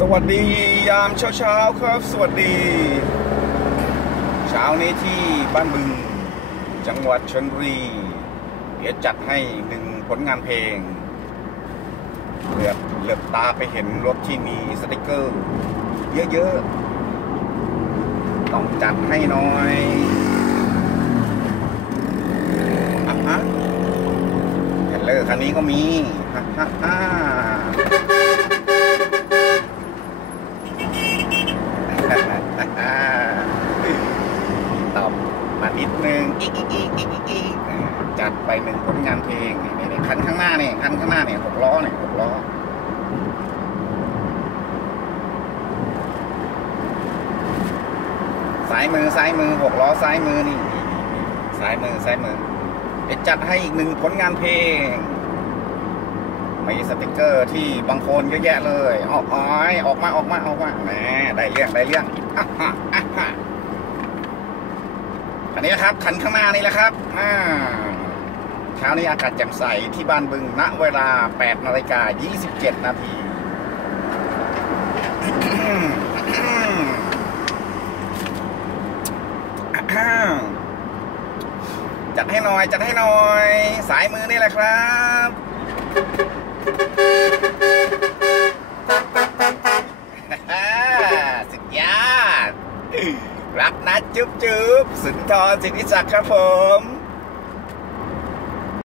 สวัสดียามเช้าเช้าๆครับ สวัสดี เช้านี้ที่บ้านบึง จังหวัดชลบุรี เดี๋ยวจัดให้หนึ่งผลงานเพลง เหลือบเหลือบตาไปเห็นรถที่มีสติกเกอร์ เยอะๆ ต้องจัดให้น่อยอะฮะเทรลเลอร์คันนี้ก็มีฮ่าฮ่าฮ่า ตอบมา นิดนึงอีกอีกอีกอีกอีกอีกอ่าจัดไปหนึ่งผลงานเพลงนี่นี่คันข้างหน้าเนี่ยคันข้างหน้าเนี่ยหกล้อเนี่ยหกล้อซ้ายมือซ้ายมือหกล้อซ้ายมือนี่นี่นี่ซ้ายมือซ้ายมือเดี๋ยวจัดให้อีกหนึ่งผลงานเพลงมีสติกเกอร์ที่บางคนเยอะแยะเลย ออกอ้อยออกมาออกมาออกมาแหมได้เรื่องได้เรื่องอะฮะอะฮะ อันนี้นะครับคันข้างหน้านี่แหละครับอ่าเช้านี้อากาศแจ่มใสที่บ้านบึงณเวลา8นาฬิกา27นาทีจัดให้หน่อยจัดให้หน่อย สายมือนี่แหละครับสุดยอด รักนะจุ๊บจุ๊บสุนทรสินิศักดิ์ครับผม